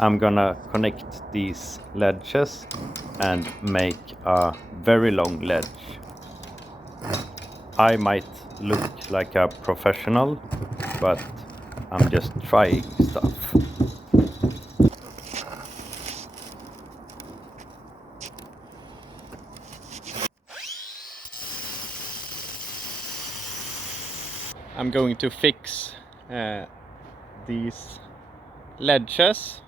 I'm gonna connect these ledges and make a very long ledge. I might look like a professional, but I'm just trying stuff. I'm going to fix these ledges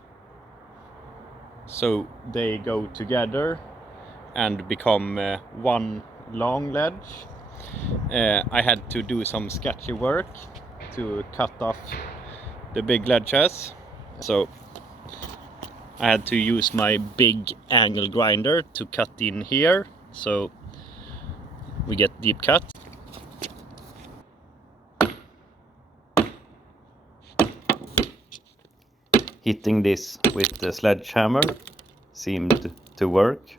so they go together and become one long ledge. I had to do some sketchy work to cut off the big ledges, so I had to use my big angle grinder to cut in here so we get deep cut. Hitting this with the sledgehammer seemed to work.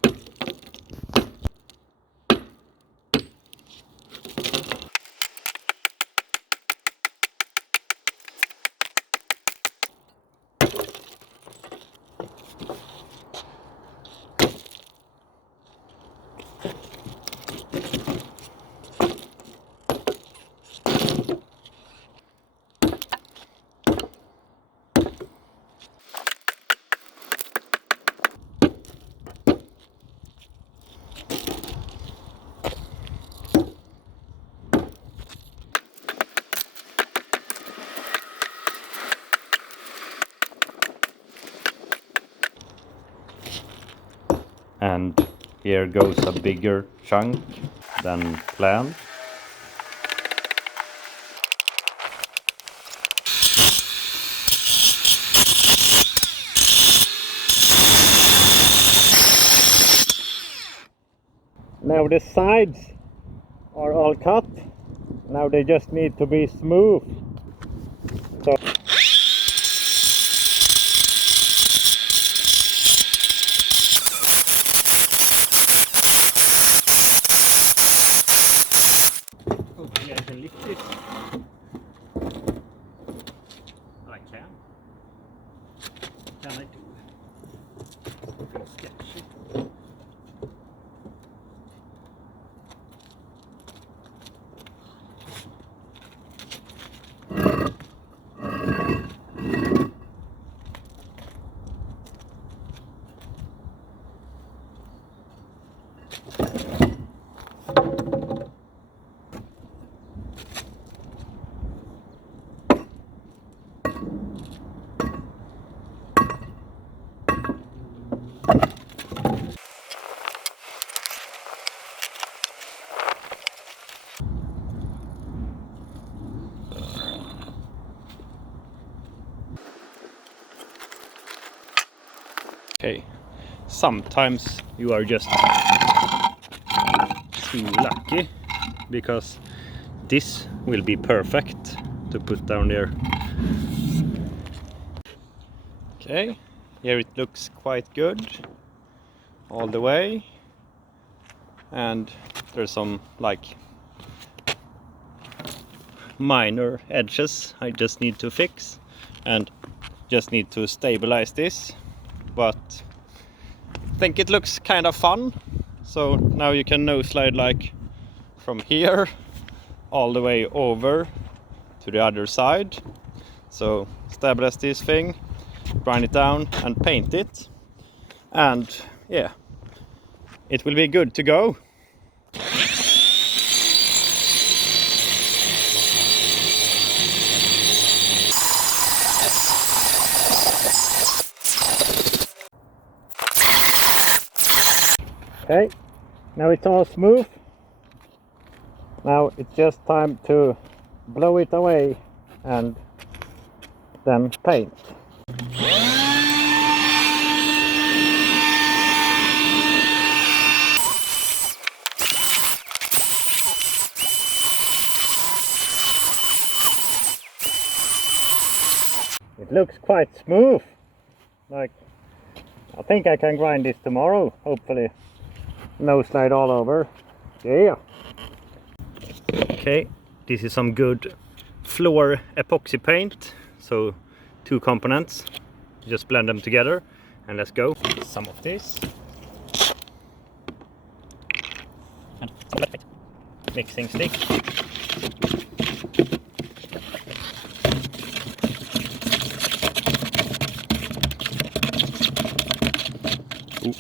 And here goes a bigger chunk than planned. Now the sides are all cut. Now they just need to be smooth. So hopefully I can lift this. I can. Can I do it? Feels sketchy. Okay, sometimes you are just too lucky, because this will be perfect to put down there. Okay, here it looks quite good all the way, and there's some like minor edges I just need to fix and just need to stabilize this, but I think it looks kind of fun. So now you can nose slide like from here all the way over to the other side. So stabilize this thing, grind it down and paint it, and yeah, it will be good to go. Okay, now it's all smooth. Now it's just time to blow it away and then paint. It looks quite smooth. Like, I think I can grind this tomorrow, hopefully. No slide all over. Yeah. Okay, this is some good floor epoxy paint. So 2 components. just blend them together, and let's go. Some of this. And mixing stick. Ooh.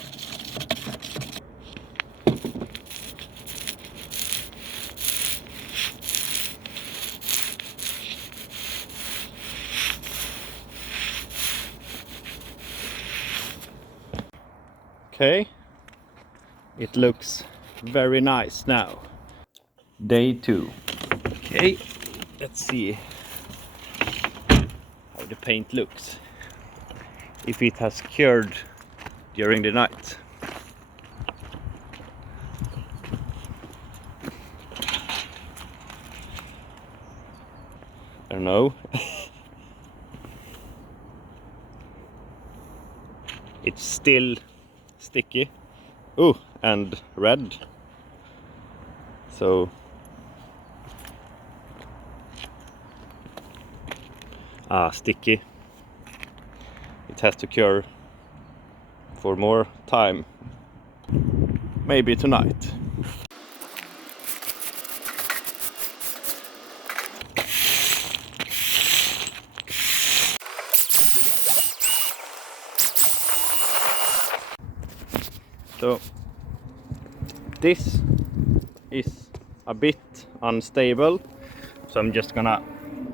Okay, it looks very nice now. Day 2. Okay, let's see how the paint looks. If it has cured during the night. I don't know. It's still sticky. Oh, and red. So sticky. It has to cure for more time. Maybe tonight. So this is a bit unstable, so I'm just gonna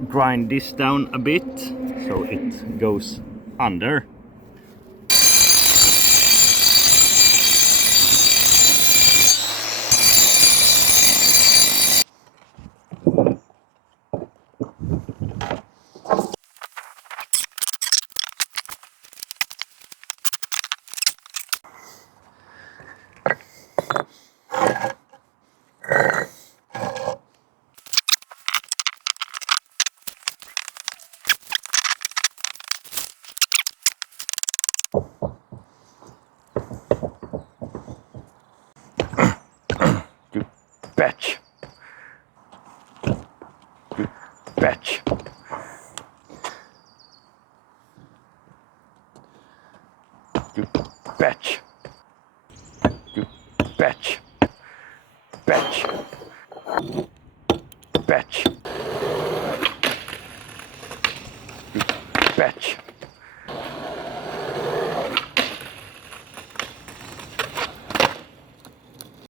grind this down a bit so it goes under. You bitch. You bitch. You bitch. You bitch. Bitch. Bitch. You bitch.